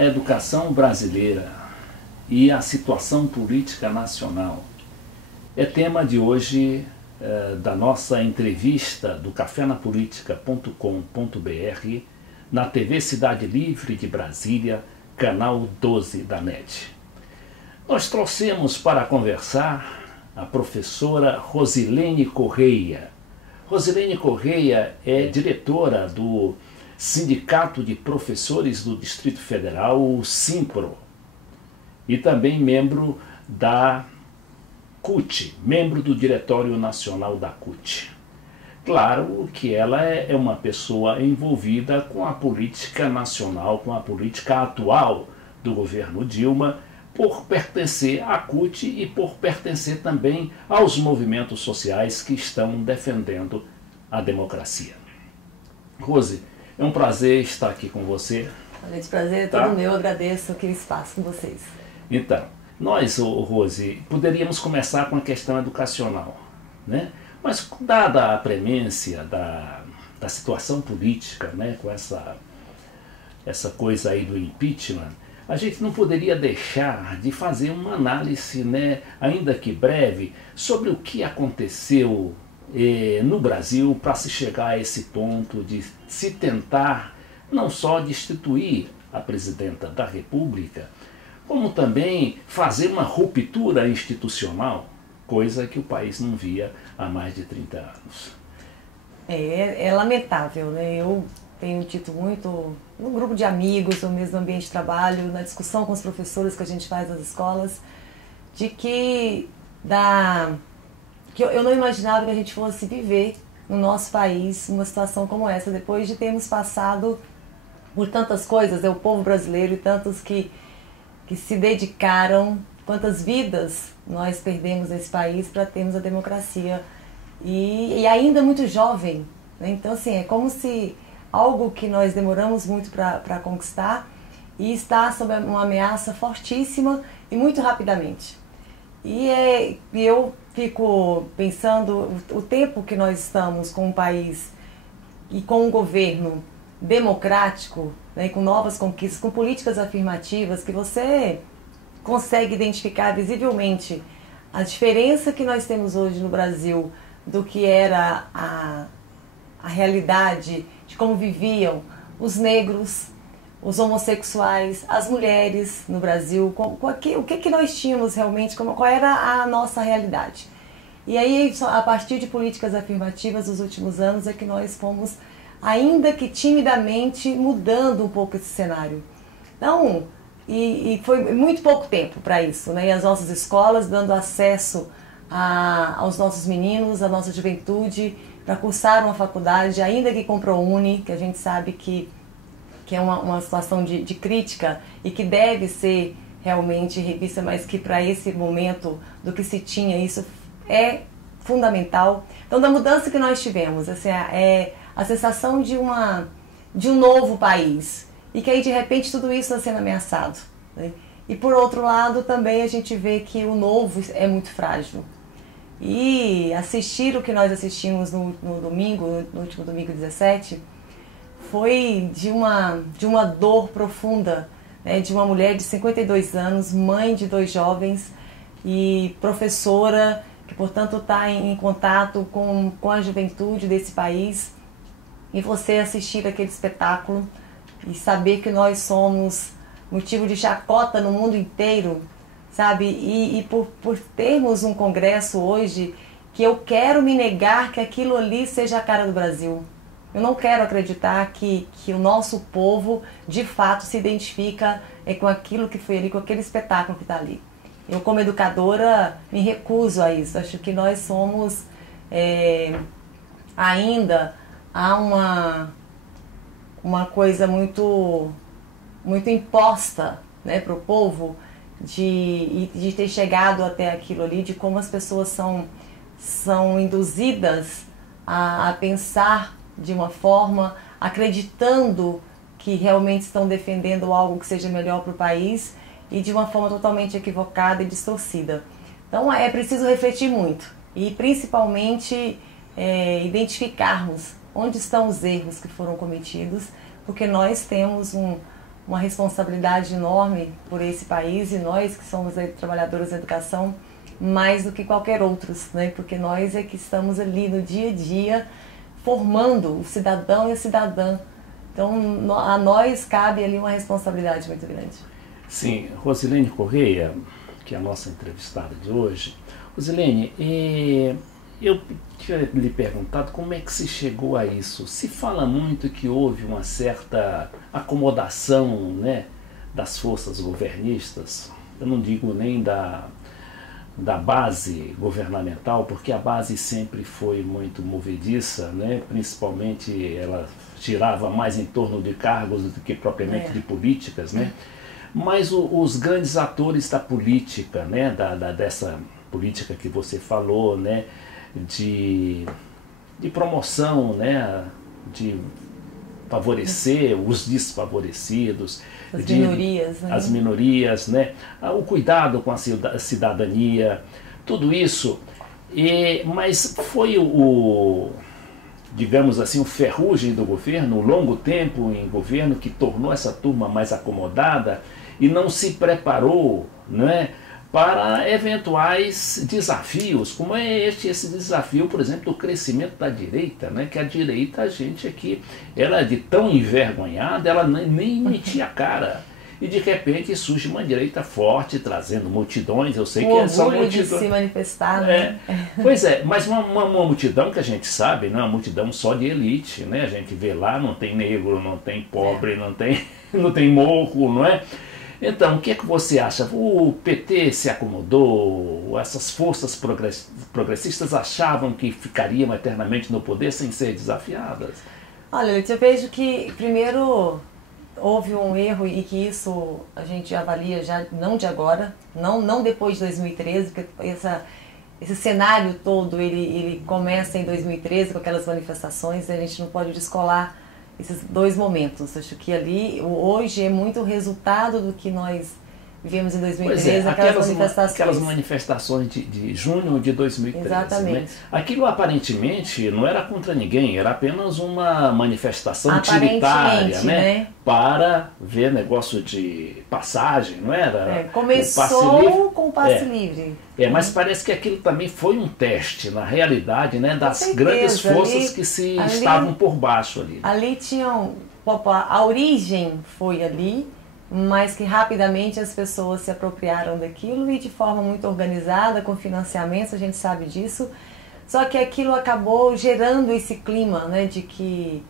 A educação brasileira e a situação política nacional é tema de hoje da nossa entrevista do cafenapolitica.com.br na TV Cidade Livre de Brasília, canal 12 da NET. Nós trouxemos para conversar a professora Rosilene Correia. Rosilene Correia é diretora do Sindicato de Professores do Distrito Federal, o SINPRO, e também membro da CUT, membro do Diretório Nacional da CUT. Claro que ela é uma pessoa envolvida com a política nacional, com a política atual do governo Dilma, por pertencer à CUT e por pertencer também aos movimentos sociais que estão defendendo a democracia. Rose, é um prazer estar aqui com você. Esse prazer é todo meu, eu agradeço aquele espaço com vocês. Então, nós, Rose, poderíamos começar com a questão educacional, né? Mas dada a premência da situação política, né, com essa coisa aí do impeachment, a gente não poderia deixar de fazer uma análise, né, ainda que breve, sobre o que aconteceu no Brasil para se chegar a esse ponto de se tentar não só destituir a presidenta da República, como também fazer uma ruptura institucional, coisa que o país não via há mais de 30 anos. É lamentável, né? Eu tenho dito muito no grupo de amigos, ou mesmo no ambiente de trabalho, na discussão com os professores que a gente faz nas escolas, de que eu não imaginava que a gente fosse viver no nosso país uma situação como essa, depois de termos passado por tantas coisas, o povo brasileiro e tantos que se dedicaram, quantas vidas nós perdemos nesse país para termos a democracia, e ainda muito jovem, né? Então, assim, é como se algo que nós demoramos muito para conquistar e está sob uma ameaça fortíssima e muito rapidamente. E eu fico pensando o tempo que nós estamos com um país e com um governo democrático, né, com novas conquistas, com políticas afirmativas, que você consegue identificar visivelmente a diferença que nós temos hoje no Brasil do que era a realidade de como viviam os negros, os homossexuais, as mulheres no Brasil, o que nós tínhamos realmente, qual era a nossa realidade. E aí, a partir de políticas afirmativas dos últimos anos, é que nós fomos, ainda que timidamente, mudando um pouco esse cenário. Então, e foi muito pouco tempo para isso, né? E as nossas escolas dando acesso aos nossos meninos, à nossa juventude, para cursar uma faculdade, ainda que com ProUni, que a gente sabe que é uma situação de crítica e que deve ser realmente revista, mas que para esse momento do que se tinha, isso é fundamental. Então, da mudança que nós tivemos, assim, é a sensação de um novo país, e que aí de repente tudo isso está sendo ameaçado, né? E por outro lado também a gente vê que o novo é muito frágil. E assistir o que nós assistimos no último domingo 17, foi de uma dor profunda, né? De uma mulher de 52 anos, mãe de 2 jovens e professora, que portanto está em contato com a juventude desse país, e você assistir aquele espetáculo e saber que nós somos motivo de chacota no mundo inteiro, sabe? E por termos um congresso hoje que eu quero me negar que aquilo ali seja a cara do Brasil. Eu não quero acreditar que o nosso povo de fato se identifica com aquilo que foi ali, com aquele espetáculo que está ali. Eu, como educadora, me recuso a isso. Acho que nós somos ainda há uma coisa muito imposta, né, para o povo de ter chegado até aquilo ali, de como as pessoas são induzidas a pensar de uma forma, acreditando que realmente estão defendendo algo que seja melhor para o país, e de uma forma totalmente equivocada e distorcida. Então é preciso refletir muito e principalmente identificarmos onde estão os erros que foram cometidos, porque nós temos uma responsabilidade enorme por esse país, e nós que somos trabalhadores da educação, mais do que qualquer outros, né? Porque nós é que estamos ali no dia a dia formando o cidadão e a cidadã. Então a nós cabe ali uma responsabilidade muito grande. Sim, Rosilene Correia, que é a nossa entrevistada de hoje. Rosilene, eu tinha lhe perguntado como é que se chegou a isso. Se fala muito que houve uma certa acomodação, né, das forças governistas, eu não digo nem da base governamental, porque a base sempre foi muito movediça, né? Principalmente ela girava mais em torno de cargos do que propriamente de políticas, né? Mas os grandes atores da política, né? Dessa política que você falou, né? De promoção, né? De favorecer os desfavorecidos, as minorias, né? As minorias, né? O cuidado com a cidadania, tudo isso. Mas foi digamos assim, o ferrugem do governo, o longo tempo em governo que tornou essa turma mais acomodada e não se preparou, não é, para eventuais desafios, como é esse desafio, por exemplo, do crescimento da direita, né? Que a direita, a gente aqui, ela de tão envergonhada, ela nem metia a cara. E de repente surge uma direita forte, trazendo multidões, eu sei que são multidões. De se manifestar, né? Pois é, mas uma multidão que a gente sabe, não é uma multidão só de elite, né? A gente vê lá, não tem negro, não tem pobre, não tem morro, não é? Então, o que é que você acha? O PT se acomodou? Essas forças progressistas achavam que ficariam eternamente no poder sem ser desafiadas? Olha, eu vejo que, primeiro, houve um erro e que isso a gente avalia já não de agora, não depois de 2013, porque esse cenário todo ele começa em 2013 com aquelas manifestações, a gente não pode descolar esses dois momentos. Acho que ali, hoje, é muito resultado do que nós vivemos em 2013, aquelas manifestações de junho de 2013. Exatamente. Né? Aquilo aparentemente não era contra ninguém, era apenas uma manifestação utilitária, né? Para ver negócio de passagem, não era? Começou com o passe livre. Mas parece que aquilo também foi um teste, na realidade, né, das grandes forças que estavam por baixo ali. Ali tinham, a origem foi ali, mas que rapidamente as pessoas se apropriaram daquilo e de forma muito organizada, com financiamentos, a gente sabe disso. Só que aquilo acabou gerando esse clima, né, de que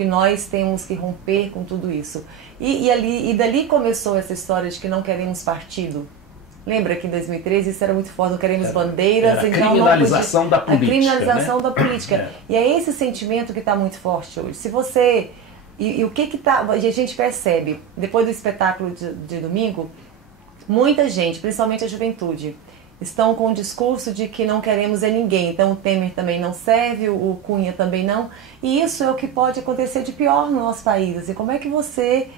nós temos que romper com tudo isso. E dali começou essa história de que não queremos partido. Lembra que em 2013 isso era muito forte, não queremos bandeiras. Era a criminalização da política. A criminalização da política. E é esse sentimento que está muito forte hoje. Se você... E o que tá... A gente percebe, depois do espetáculo de domingo, muita gente, principalmente a juventude, estão com o discurso de que não queremos ninguém. Então o Temer também não serve, o Cunha também não. E isso é o que pode acontecer de pior no nosso país. Assim, como é que você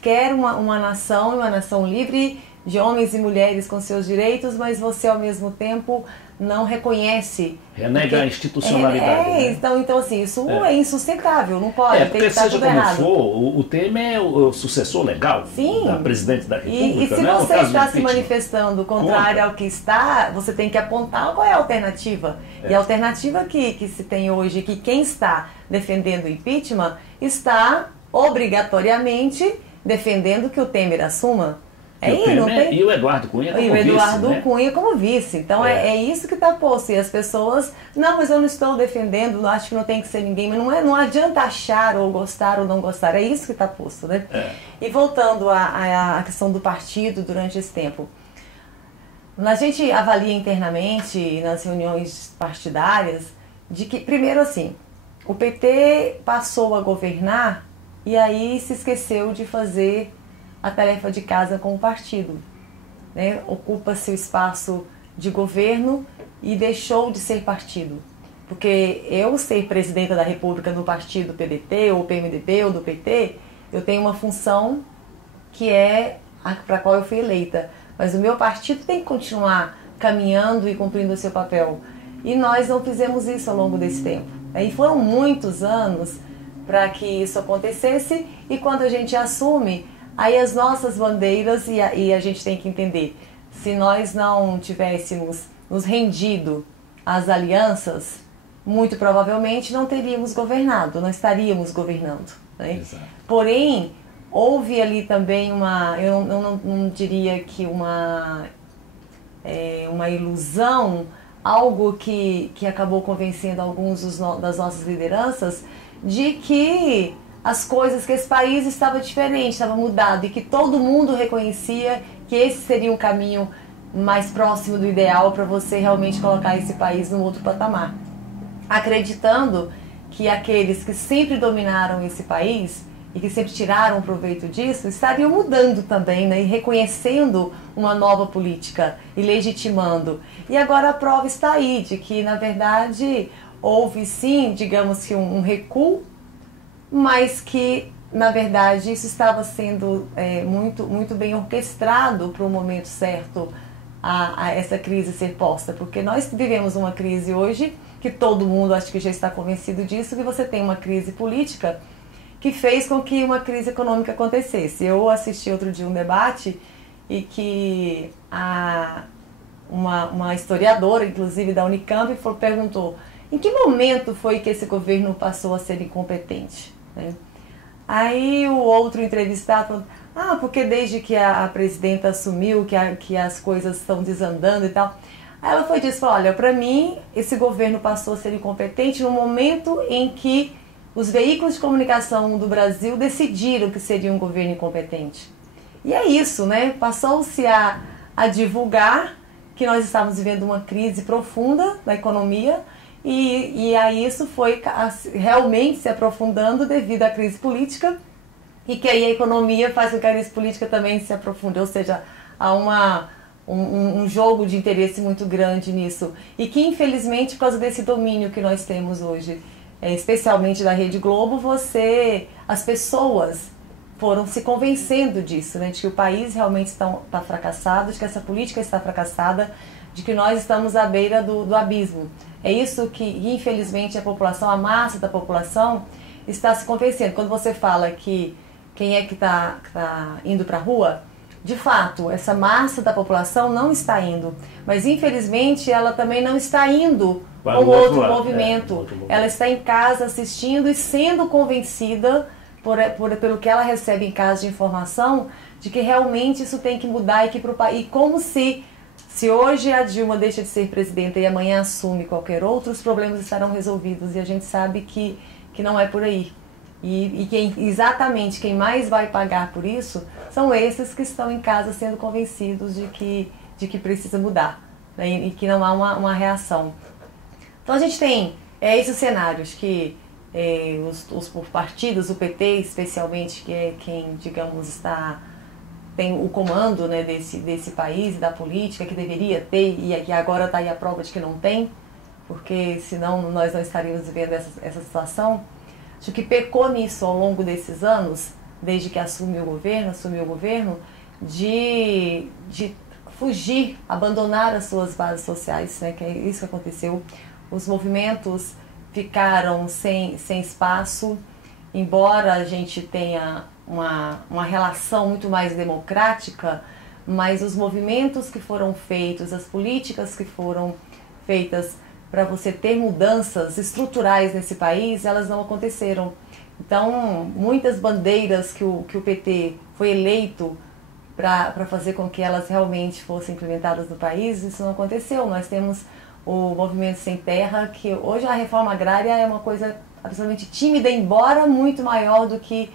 quer uma nação livre de homens e mulheres com seus direitos, mas você ao mesmo tempo não reconhece. Renega a institucionalidade. Né? Então assim, isso é insustentável, não pode. Porque tem que seja tudo como errado. For, o Temer é o sucessor legal da presidente da República. E se né? você está se manifestando contrário ao que está, você tem que apontar qual é a alternativa. E a alternativa que se tem hoje, que quem está defendendo o impeachment está obrigatoriamente defendendo que o Temer assuma. E o Eduardo Cunha como vice. E o Eduardo Cunha como vice. Então é isso que está posto. E as pessoas, não, mas eu não estou defendendo, acho que não tem que ser ninguém. Mas não adianta achar ou gostar ou não gostar. É isso que está posto, né? E voltando à questão do partido durante esse tempo. A gente avalia internamente, nas reuniões partidárias, de que, primeiro assim, o PT passou a governar e aí se esqueceu de fazer a tarefa de casa com o partido, né? Ocupa-se o espaço de governo e deixou de ser partido. Porque eu ser presidenta da República no partido PDT, ou PMDB, ou do PT, eu tenho uma função que é para a qual eu fui eleita. Mas o meu partido tem que continuar caminhando e cumprindo o seu papel. E nós não fizemos isso ao longo desse tempo. Aí foram muitos anos para que isso acontecesse, e quando a gente assume, aí as nossas bandeiras, e a gente tem que entender, se nós não tivéssemos nos rendido às alianças, muito provavelmente não teríamos governado, não estaríamos governando, né? Porém, houve ali também eu não diria que uma ilusão, algo que acabou convencendo alguns das nossas lideranças de que as coisas, que esse país estava diferente, estava mudado e que todo mundo reconhecia que esse seria o caminho mais próximo do ideal para você realmente colocar esse país num outro patamar. Acreditando que aqueles que sempre dominaram esse país e que sempre tiraram proveito disso, estariam mudando também, né? E reconhecendo uma nova política e legitimando. E agora a prova está aí, de que, na verdade, houve sim, digamos que um recuo, mas que, na verdade, isso estava sendo muito bem orquestrado para o momento certo a essa crise ser posta. Porque nós vivemos uma crise hoje, que todo mundo acho que já está convencido disso, que você tem uma crise política que fez com que uma crise econômica acontecesse. Eu assisti outro dia um debate e que uma historiadora, inclusive da Unicamp, perguntou em que momento foi que esse governo passou a ser incompetente, né? Aí o outro entrevistado falou, porque desde que a presidenta assumiu, que as coisas estão desandando e tal. Aí ela foi disso, olha, para mim esse governo passou a ser incompetente no momento em que os veículos de comunicação do Brasil decidiram que seria um governo incompetente. E é isso, né? Passou-se a divulgar que nós estávamos vivendo uma crise profunda da economia e aí isso foi realmente se aprofundando devido à crise política e que aí a economia faz com que a crise política também se aprofunde, ou seja, há um jogo de interesse muito grande nisso e que infelizmente por causa desse domínio que nós temos hoje, especialmente da Rede Globo, as pessoas foram se convencendo disso, né? De que o país realmente está fracassado, de que essa política está fracassada, de que nós estamos à beira do abismo. É isso que, infelizmente, a massa da população está se convencendo. Quando você fala que quem é que está indo para a rua, de fato, essa massa da população não está indo, mas infelizmente ela também não está indo com outro movimento. Ela está em casa assistindo e sendo convencida pelo que ela recebe em casa de informação de que realmente isso tem que mudar e como se hoje a Dilma deixa de ser presidenta e amanhã assume qualquer outro, os problemas estarão resolvidos e a gente sabe que não é por aí. E exatamente quem mais vai pagar por isso são esses que estão em casa sendo convencidos de que precisa mudar, né? E que não há uma reação. Então a gente tem esses cenários que os partidos, o PT especialmente, que é quem, digamos, tem o comando, né, desse país e da política, que deveria ter, e que agora está aí a prova de que não tem, porque senão nós não estaríamos vivendo essa situação. Acho que pecou nisso ao longo desses anos, desde que assumiu o governo, de fugir, abandonar as suas bases sociais, né? Que é isso que aconteceu. Os movimentos ficaram sem espaço, embora a gente tenha uma relação muito mais democrática, mas os movimentos que foram feitos, as políticas que foram feitas para você ter mudanças estruturais nesse país, elas não aconteceram. Então, muitas bandeiras que o PT foi eleito para fazer com que elas realmente fossem implementadas no país, isso não aconteceu. Nós temos o Movimento Sem Terra, que hoje a reforma agrária é uma coisa absolutamente tímida, embora muito maior do que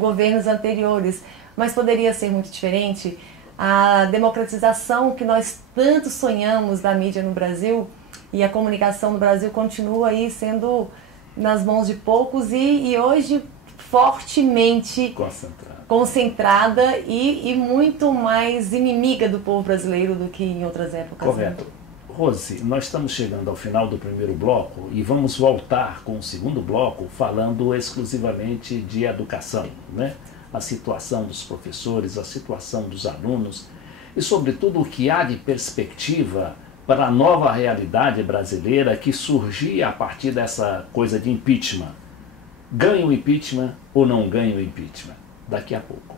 governos anteriores, mas poderia ser muito diferente. A democratização que nós tanto sonhamos da mídia no Brasil, e a comunicação no Brasil continua aí sendo nas mãos de poucos e hoje fortemente concentrada e muito mais inimiga do povo brasileiro do que em outras épocas. Correto. Rose, nós estamos chegando ao final do primeiro bloco e vamos voltar com o segundo bloco falando exclusivamente de educação, né? A situação dos professores, a situação dos alunos e sobretudo o que há de perspectiva para a nova realidade brasileira que surgia a partir dessa coisa de impeachment. Ganha o impeachment ou não ganha o impeachment? Daqui a pouco.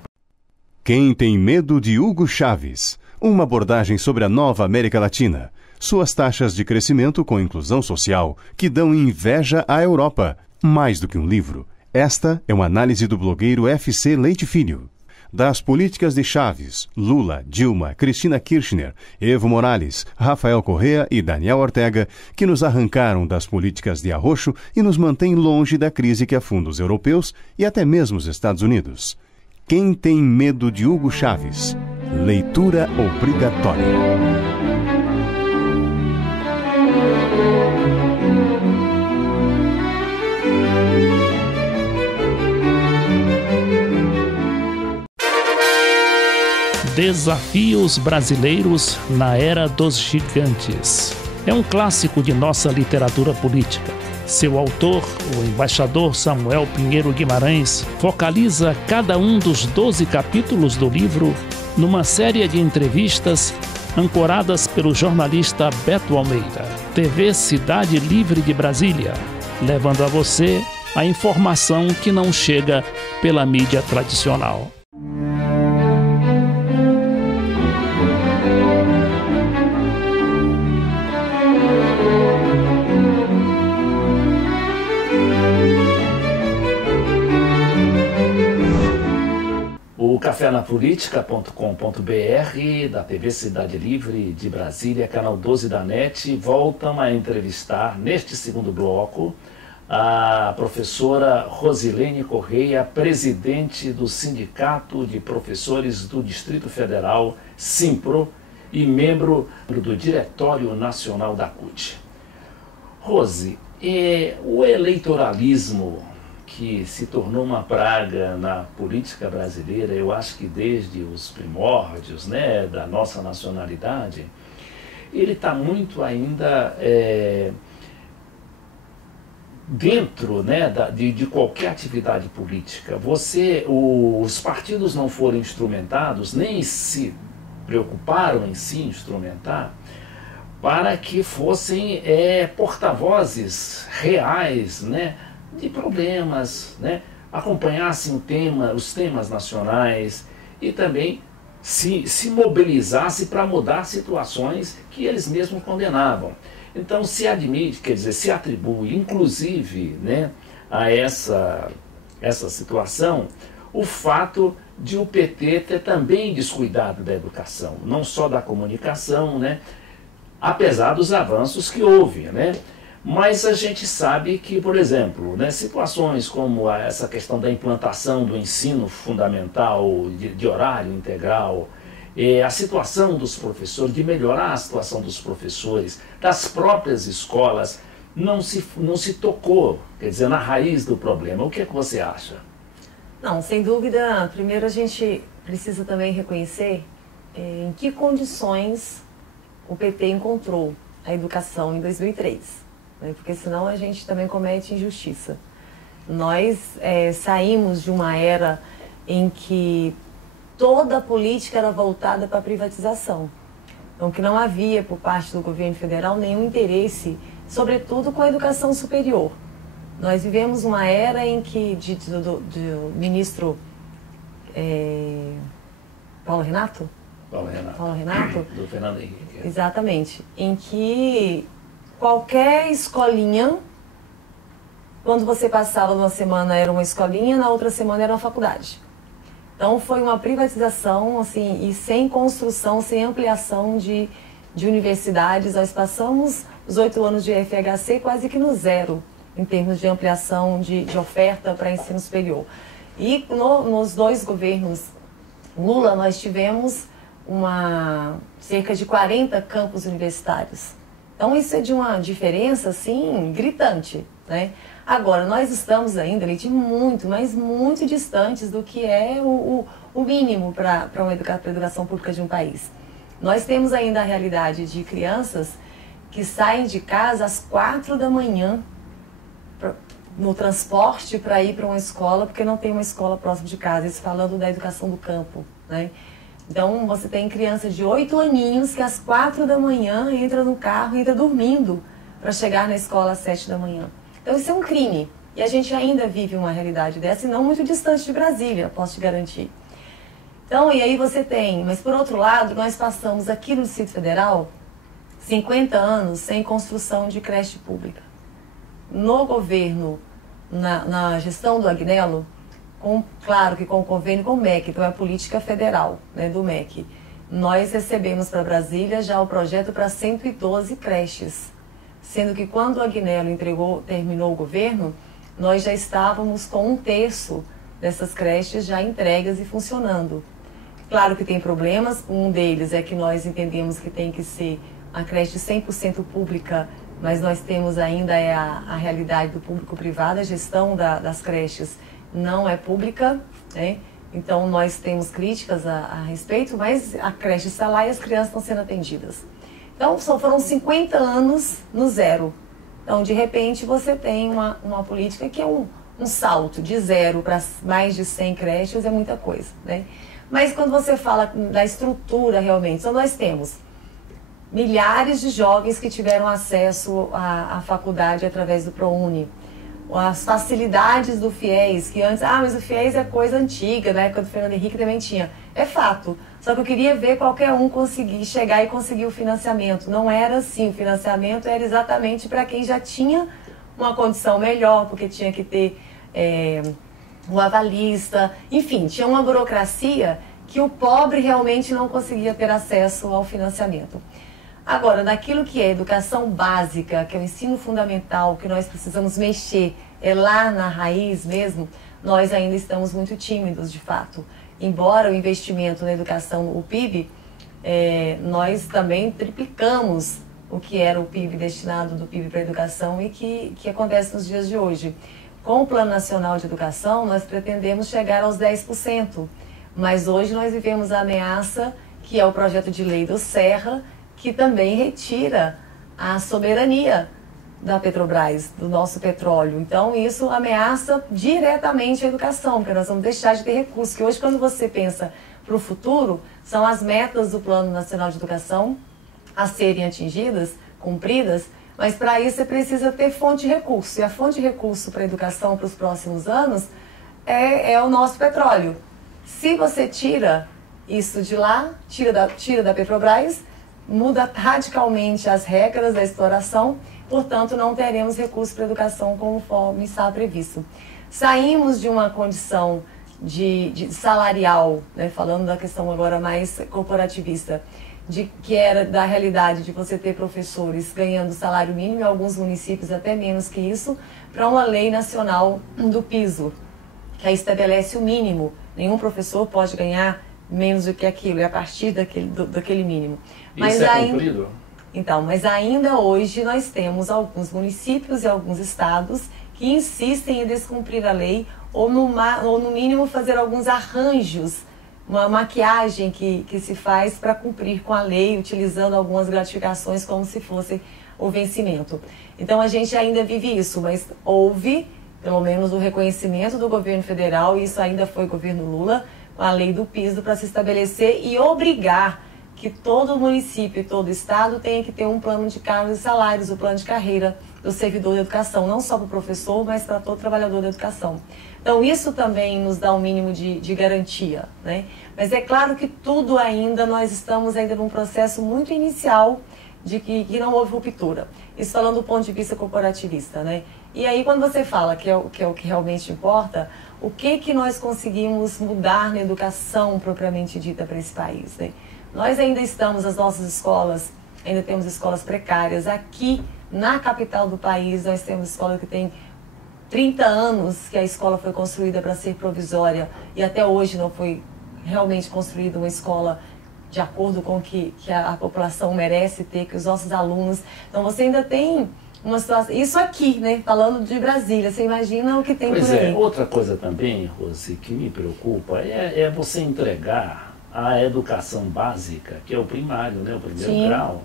Quem tem medo de Hugo Chávez? Uma abordagem sobre a nova América Latina. Suas taxas de crescimento com inclusão social, que dão inveja à Europa. Mais do que um livro, esta é uma análise do blogueiro FC Leite Filho. Das políticas de Chávez, Lula, Dilma, Cristina Kirchner, Evo Morales, Rafael Correa e Daniel Ortega, que nos arrancaram das políticas de arroxo e nos mantêm longe da crise que afunda os europeus e até mesmo os Estados Unidos. Quem tem medo de Hugo Chávez? Leitura obrigatória. Desafios brasileiros na era dos gigantes. É um clássico de nossa literatura política. Seu autor, o embaixador Samuel Pinheiro Guimarães, focaliza cada um dos 12 capítulos do livro numa série de entrevistas ancoradas pelo jornalista Beto Almeida. TV Cidade Livre de Brasília, levando a você a informação que não chega pela mídia tradicional. O cafénapolitica.com.br da TV Cidade Livre de Brasília, canal 12 da NET, voltam a entrevistar, neste segundo bloco, a professora Rosilene Correia, presidente do Sindicato de Professores do Distrito Federal, Simpro, e membro do Diretório Nacional da CUT. Rose, o eleitoralismo que se tornou uma praga na política brasileira, eu acho que desde os primórdios, né, da nossa nacionalidade, ele está muito ainda dentro, né, de qualquer atividade política. Os partidos não foram instrumentados, nem se preocuparam em se instrumentar, para que fossem porta-vozes reais, né, de problemas, né? Acompanhassem os temas nacionais e também se mobilizasse para mudar situações que eles mesmos condenavam. Então se admite, quer dizer, se atribui, inclusive, né, a essa situação, o fato de o PT ter também descuidado da educação, não só da comunicação, né, apesar dos avanços que houve, né? Mas a gente sabe que, por exemplo, né, situações como essa questão da implantação do ensino fundamental de horário integral, a situação dos professores, de melhorar a situação dos professores, das próprias escolas, não se tocou, quer dizer, na raiz do problema. O que é que você acha? Não, sem dúvida, primeiro a gente precisa também reconhecer em que condições o PT encontrou a educação em 2003. Porque senão a gente também comete injustiça. Nós saímos de uma era em que toda a política era voltada para a privatização. Então, que não havia, por parte do governo federal, nenhum interesse, sobretudo com a educação superior. Nós vivemos uma era em que, do ministro Paulo Renato? Paulo Renato? Do Fernando Henrique. Exatamente. Em que qualquer escolinha, quando você passava numa semana era uma escolinha, na outra semana era uma faculdade. Então foi uma privatização, assim, e sem construção, sem ampliação de universidades. Nós passamos os 8 anos de FHC quase que no zero, em termos de ampliação de oferta para ensino superior. E nos 2 governos Lula, nós tivemos cerca de 40 campos universitários. Então isso é de uma diferença, assim, gritante, né? Agora, nós estamos ainda, Leite, muito, mas muito distantes do que é o mínimo para a educação pública de um país. Nós temos ainda a realidade de crianças que saem de casa às 4 da manhã no transporte para ir para uma escola, porque não tem uma escola próxima de casa, isso falando da educação do campo, né? Então, você tem crianças de 8 aninhos que às 4 da manhã entra no carro e entra dormindo para chegar na escola às 7 da manhã. Então, isso é um crime. E a gente ainda vive uma realidade dessa e não muito distante de Brasília, posso te garantir. Então, e aí você tem, mas por outro lado, nós passamos aqui no Distrito Federal 50 anos sem construção de creche pública. No governo, na gestão do Agnello, claro que com o convênio com o MEC, então é a política federal, né, do MEC, nós recebemos para Brasília já o projeto para 112 creches, sendo que quando o Agnello terminou o governo, nós já estávamos com 1/3 dessas creches já entregas e funcionando. Claro que tem problemas, um deles é que nós entendemos que tem que ser a creche 100% pública, mas nós temos ainda a realidade do público-privado, a gestão das creches não é pública, né? Então nós temos críticas a respeito, mas a creche está lá e as crianças estão sendo atendidas. Então foram 50 anos no zero. Então de repente você tem uma política que é um salto de 0 para mais de 100 creches, é muita coisa, né? Mas quando você fala da estrutura realmente, então nós temos milhares de jovens que tiveram acesso à faculdade através do ProUni. As facilidades do FIES, que antes, mas o FIES é coisa antiga, na época do Fernando Henrique também tinha. É fato, só que eu queria ver qualquer um conseguir chegar e conseguir o financiamento. Não era assim, o financiamento era exatamente para quem já tinha uma condição melhor, porque tinha que ter o avalista, enfim, tinha uma burocracia que o pobre realmente não conseguia ter acesso ao financiamento. Agora, naquilo que é educação básica, que é o ensino fundamental, que nós precisamos mexer, é lá na raiz mesmo, nós ainda estamos muito tímidos, de fato. Embora o investimento na educação, o PIB, nós também triplicamos o que era o PIB destinado do PIB para a educação e que acontece nos dias de hoje. Com o Plano Nacional de Educação, nós pretendemos chegar aos 10%, mas hoje nós vivemos a ameaça, que é o projeto de lei do Serra, que também retira a soberania da Petrobras, do nosso petróleo. Então, isso ameaça diretamente a educação, porque nós vamos deixar de ter recursos. Que hoje, quando você pensa para o futuro, são as metas do Plano Nacional de Educação a serem atingidas, cumpridas, mas para isso você precisa ter fonte de recurso. E a fonte de recurso para a educação para os próximos anos é o nosso petróleo. Se você tira isso de lá, tira da Petrobras, muda radicalmente as regras da exploração, portanto não teremos recursos para a educação conforme está previsto. Saímos de uma condição de salarial, né, falando da questão agora mais corporativista, que era da realidade de você ter professores ganhando salário mínimo, em alguns municípios até menos que isso, para uma lei nacional do piso, que aí estabelece o mínimo. Nenhum professor pode ganhar menos do que aquilo, é a partir daquele mínimo. Mas isso é cumprido? Então, mas ainda hoje nós temos alguns municípios e alguns estados que insistem em descumprir a lei ou no mínimo fazer alguns arranjos, uma maquiagem que se faz para cumprir com a lei, utilizando algumas gratificações como se fosse o vencimento. Então a gente ainda vive isso, mas houve pelo menos o reconhecimento do governo federal, e isso ainda foi governo Lula, a lei do piso para se estabelecer e obrigar que todo município e todo estado tenha que ter um plano de cargos e salários, o plano de carreira do servidor da educação, não só para o professor, mas para todo trabalhador da educação. Então isso também nos dá um mínimo de garantia, né? Mas é claro que tudo ainda, nós estamos ainda num processo muito inicial de que não houve ruptura. Isso falando do ponto de vista corporativista, né? E aí quando você fala que é o que realmente importa, o que nós conseguimos mudar na educação propriamente dita para esse país, né? Nós ainda estamos, as nossas escolas, ainda temos escolas precárias. Aqui, na capital do país, nós temos escola que tem 30 anos que a escola foi construída para ser provisória e até hoje não foi realmente construída uma escola de acordo com o que a população merece ter, que os nossos alunos... Então você ainda tem uma situação... Isso aqui, né? Falando de Brasília, você imagina o que tem por aí. Pois é, outra coisa também, Rose, que me preocupa é você entregar a educação básica, que é o primário, né, o primeiro Sim. grau,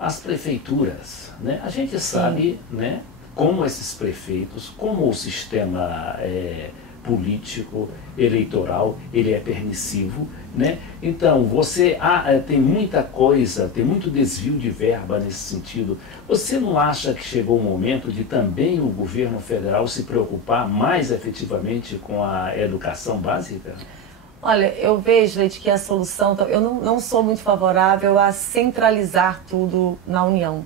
às prefeituras, né? A gente sabe, né, como esses prefeitos, como o sistema político, eleitoral, ele é permissivo, né? Então, você tem muita coisa, tem muito desvio de verba nesse sentido. Você não acha que chegou o momento de também o governo federal se preocupar mais efetivamente com a educação básica? Olha, eu vejo, Leite, que a solução... Eu não sou muito favorável a centralizar tudo na União.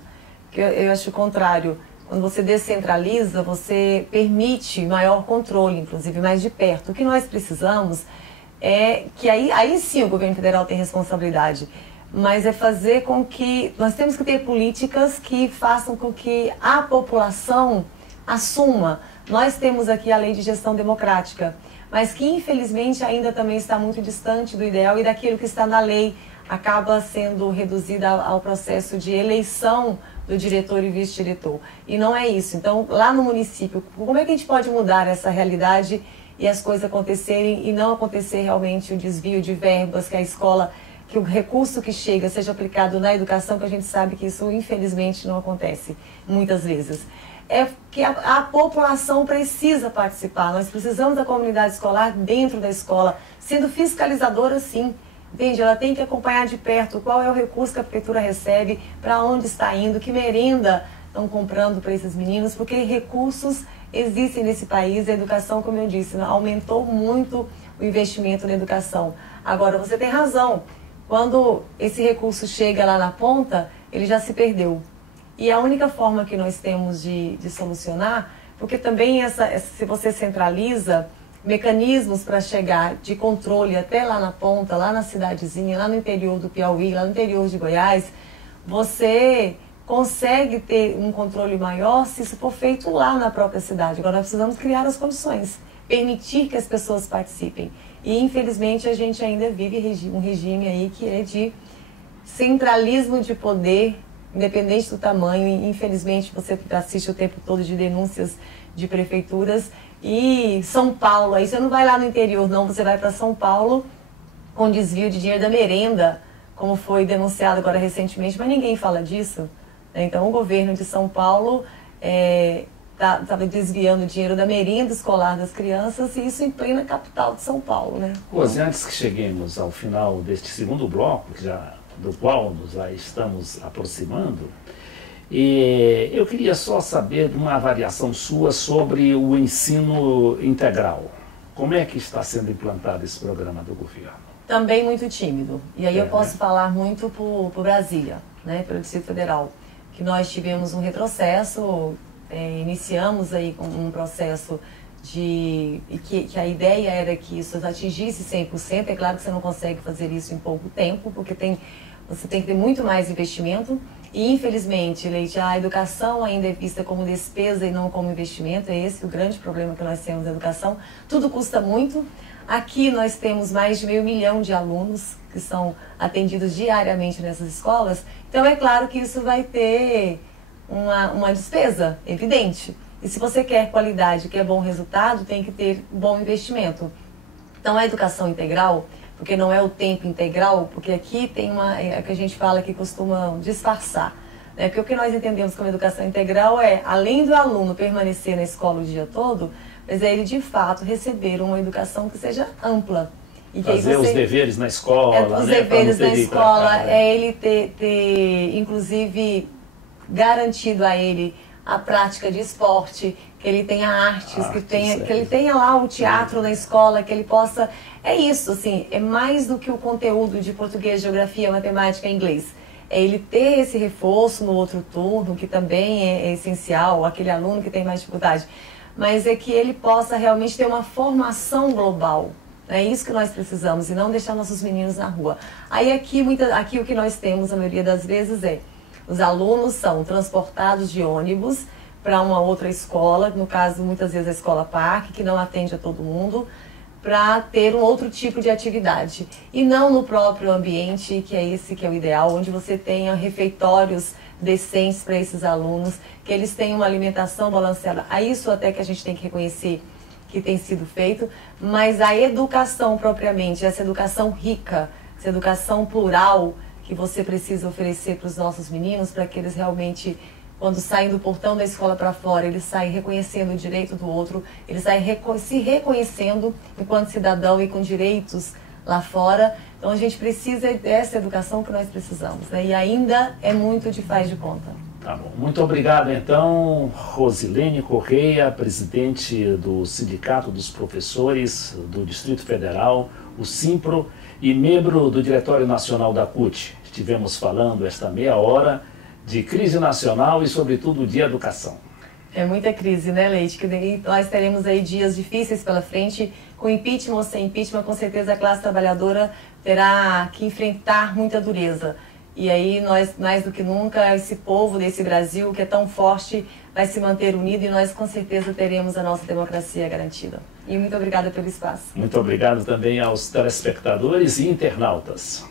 Eu acho o contrário. Quando você descentraliza, você permite maior controle, inclusive mais de perto. O que nós precisamos é que aí sim o governo federal tem responsabilidade, mas é fazer com que... Nós temos que ter políticas que façam com que a população assuma. Nós temos aqui a lei de gestão democrática, mas que infelizmente ainda também está muito distante do ideal e daquilo que está na lei, acaba sendo reduzida ao processo de eleição do diretor e vice-diretor. E não é isso. Então, lá no município, como é que a gente pode mudar essa realidade e as coisas acontecerem e não acontecer realmente o desvio de verbas, que a escola, que o recurso que chega seja aplicado na educação, que a gente sabe que isso infelizmente não acontece muitas vezes. É que a população precisa participar, nós precisamos da comunidade escolar dentro da escola, sendo fiscalizadora sim. Entende? Ela tem que acompanhar de perto qual é o recurso que a prefeitura recebe, para onde está indo, que merenda estão comprando para esses meninos, porque recursos existem nesse país. A educação, como eu disse, aumentou muito o investimento na educação. Agora, você tem razão, quando esse recurso chega lá na ponta, ele já se perdeu. E a única forma que nós temos de solucionar, porque também se você centraliza mecanismos para chegar de controle até lá na ponta, lá na cidadezinha, lá no interior do Piauí, lá no interior de Goiás, você consegue ter um controle maior se isso for feito lá na própria cidade. Agora nós precisamos criar as condições, permitir que as pessoas participem. E infelizmente a gente ainda vive um regime aí que é de centralismo de poder, independente do tamanho. E, infelizmente você assiste o tempo todo de denúncias de prefeituras. E São Paulo, aí você não vai lá no interior não, você vai para São Paulo com desvio de dinheiro da merenda, como foi denunciado agora recentemente, mas ninguém fala disso. Então o governo de São Paulo estava desviando dinheiro da merenda escolar das crianças, e isso em plena capital de São Paulo, né? Pois, antes que cheguemos ao final deste segundo bloco, do qual nos já estamos aproximando, eu queria só saber de uma avaliação sua sobre o ensino integral. Como é que está sendo implantado esse programa do governo? Também muito tímido. E aí eu posso falar muito por Brasília, né, pelo Distrito Federal, que nós tivemos um retrocesso, iniciamos aí com um processo que a ideia era que isso atingisse 100%. É claro que você não consegue fazer isso em pouco tempo, porque você tem que ter muito mais investimento. E, infelizmente, Leite, a educação ainda é vista como despesa e não como investimento. É esse o grande problema que nós temos na educação. Tudo custa muito. Aqui nós temos mais de 500 mil de alunos que são atendidos diariamente nessas escolas. Então, é claro que isso vai ter uma despesa, evidente. E se você quer qualidade, quer bom resultado, tem que ter bom investimento. Então, a educação integral, porque não é o tempo integral, porque aqui tem que a gente fala que costuma disfarçar, né? Porque o que nós entendemos como educação integral é, além do aluno permanecer na escola o dia todo, mas é ele de fato receber uma educação que seja ampla. E que fazer os deveres na escola, os deveres na escola, ele ter, inclusive, garantido a ele a prática de esporte, que ele tenha artes, que ele tenha lá o teatro na escola, que ele possa... É isso, assim, é mais do que o conteúdo de português, geografia, matemática e inglês. É ele ter esse reforço no outro turno, que também é essencial, aquele aluno que tem mais dificuldade. Mas é que ele possa realmente ter uma formação global. É isso que nós precisamos, e não deixar nossos meninos na rua. Aí aqui o que nós temos, a maioria das vezes, os alunos são transportados de ônibus para uma outra escola, no caso, muitas vezes a escola parque, que não atende a todo mundo, para ter um outro tipo de atividade. E não no próprio ambiente, que é esse que é o ideal, onde você tenha refeitórios decentes para esses alunos, que eles tenham uma alimentação balanceada. A isso até que a gente tem que reconhecer que tem sido feito, mas a educação propriamente, essa educação rica, essa educação plural, que você precisa oferecer para os nossos meninos, para que eles realmente, quando saem do portão da escola para fora, eles saem reconhecendo o direito do outro, eles saem se reconhecendo enquanto cidadão e com direitos lá fora. Então a gente precisa dessa educação que nós precisamos, né? E ainda é muito de faz de conta. Tá bom. Muito obrigado, então, Rosilene Correia, presidente do Sindicato dos Professores do Distrito Federal. o Simpro e membro do Diretório Nacional da CUT. Estivemos falando esta meia hora de crise nacional e, sobretudo, de educação. É muita crise, né, Leite? Que nós teremos aí dias difíceis pela frente, com impeachment ou sem impeachment, com certeza a classe trabalhadora terá que enfrentar muita dureza. E aí nós, mais do que nunca, esse povo desse Brasil que é tão forte vai se manter unido e nós com certeza teremos a nossa democracia garantida. E muito obrigada pelo espaço. Muito obrigado também aos telespectadores e internautas.